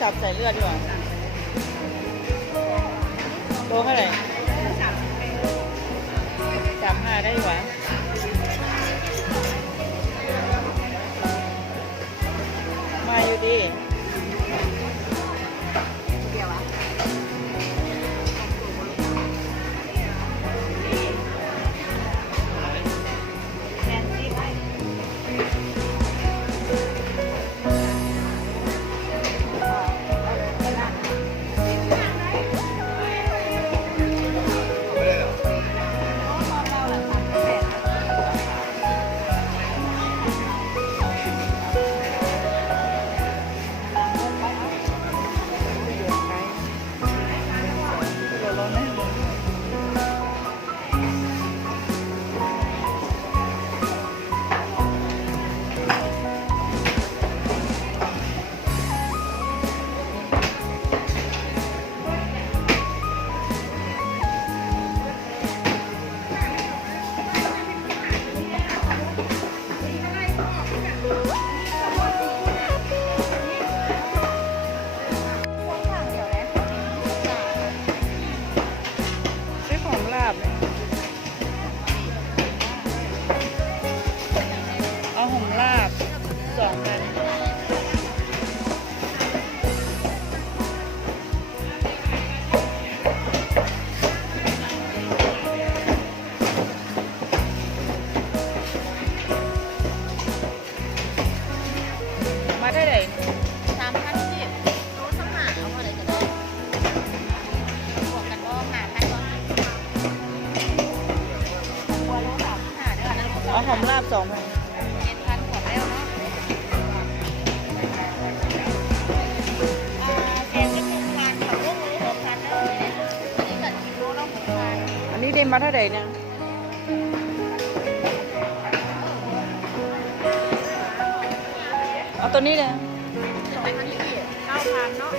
สับใส่เลือดดีกว่าโลเท่าไหร่35ได้ดีกว่ามาอยู่ดีเอาหอมลาบ2,000มาได้เลย3,010โลสมหาเอาเท่าไหร่ก็ได้บวกกันก็5,000ก็บัวโล35เด้อนะ เอาหอมลาบ2,000 7,000กว่าแล้วเนาะแกงก็6,000เขาลงเลย6,000เด้ออันนี้ก็กิโลละ6,000อันนี้ได้มาเท่าไหร่เนี่ยเอาตัวนี้เลย9,000เนาะ